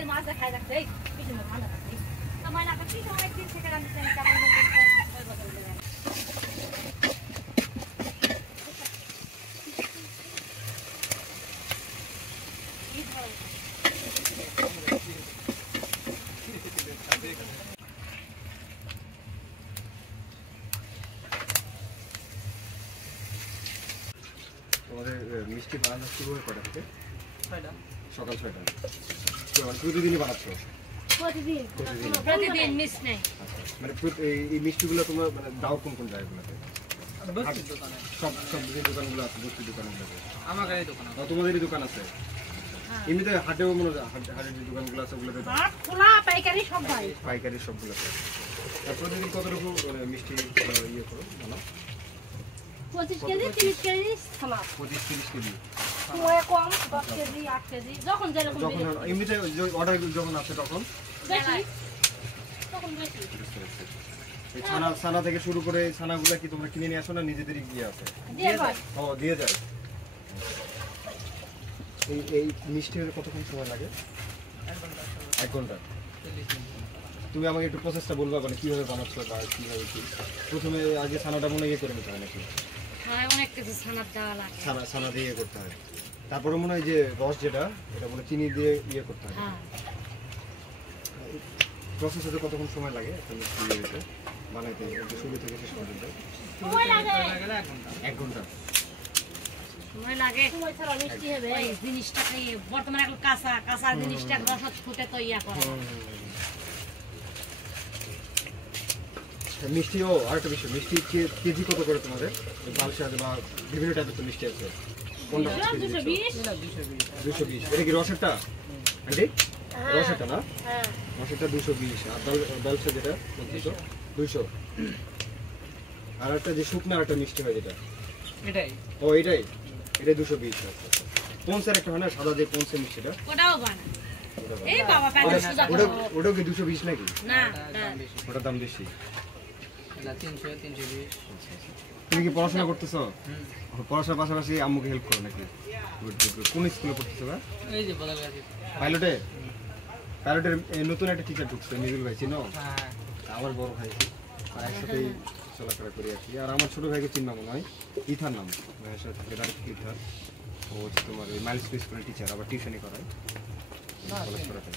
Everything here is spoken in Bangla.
খাই মাছ খাই রাখতে কিছু না ভালো রাখতে তো ময়না কাটি তো একদিন থেকে রান্না চাই কাপড় তোমাদের মিষ্টি বানানো শুরু হয় কটা থেকে? 6টা সকাল 6টা। তো প্রতিদিনই বানাচ্ছ? প্রতিদিন মিস নেই। মানে এই মিষ্টিগুলো তোমরা মানে দাও কোন কোন জায়গাগুলোতে? বস্তির দোকানে। সব যে দোকানগুলো আছে বস্তির দোকানগুলোতে? আমার গাড়ি দোকান আছে। তোমাদেরই দোকান আছে? এমনিতে হাটেও মনে হয় হাটের যে দোকানগুলো আছে ওগুলোতে খোলা পাইকারি সব ভাই পাইকারি সবগুলোতে। আর প্রতিদিন কতটুকু মিষ্টি ইয়ে করো বানাও? 25 কেজি 30 কেজি ছানা 25-30 কেজি। সময় কম 10 কেজি 8 কেজি যখন যেরকম যখন এমনিতে অর্ডার যখন আসে তখন বেশি তখন বেশি এই ছানা থেকে শুরু করে এই ছানাগুলো কি তোমরা কিনে নিয়ে আসো না নিজেদেরই গিয়ে আছে? দিয়ে যায় ও দিয়ে যায়। এই মিষ্টি হতে কতক্ষণ সময় লাগে? 1 ঘন্টা। তুমি আমাকে একটু প্রসেসটা বলবা মানে কিভাবে বানাচ্ছ বা কিভাবে কি? প্রথমে আগে ছানাটা মনে ইয়ে করে নিতে হয় নাকি? হ্যাঁ অনেক কিছু ছানা দেওয়া লাগে ছানা দিয়ে ইয়ে করতে হয়। তারপরে মনে হয় যে রস যেটা এটা মনে চিনি দিয়ে ইয়ে করতে হয়। হ্যাঁ প্রসেস হতে কতক্ষণ সময় লাগে একটা মিষ্টি ইয়েতে বানাইতে শুরু থেকে শেষ পর্যন্ত? সময় লাগে 1 ঘন্টা। সময় লাগে সময় ছাড়া মিষ্টি হবে এই জিনিসটা বর্তমানে এখন কাঁচা জিনিসটা রসত ফুটে তো ইয়া করে মিষ্টিও আরেকটা বিষয় মিষ্টি কেজি কত করে তোমাদের? বালসাদ বা বিভিন্ন টাইপের তো মিষ্টি আছে কোনটা? 220। এটা কি রসেরটা? আন্টি রসেরটা না? হ্যাঁ রসেরটা 220 আর বালসা যেটা 200। আর একটা যে শুকনো একটা মিষ্টি হয় যেটা এটাই ও এটাই 220। আচ্ছা পঞ্চের একটা হয় না সাদা যে পঞ্চের মিষ্টিটা ওটাও বানা এই বাবা প্যাকেট সুজা ওটাও কি 220 নাকি? না ওটার দাম বেশি। না 300-320। তুমি কি পড়াশোনা করতেছো? পড়াশোনার পাশাপাশি আম্মুকে হেল্প করো নাকি? কোন স্কুলে পড়তেছো? এই যে বদলগাছি পাইলটের নতুন একটা টিচার ঢুকছে মিজুল ভাই চিনো? হ্যাঁ আমার বড় ভাই একসাথেই চলাফেরা করি আর কি। আর আমার ছোট ভাইকে চিন্তা মনে হয় ইথার নাম ভাইয়ের সাথে থাকে ইথার। ও হচ্ছে তোমার ওই মাইলস স্কুলের টিচার আবার টিউশনই করায় কলেজ করাতে।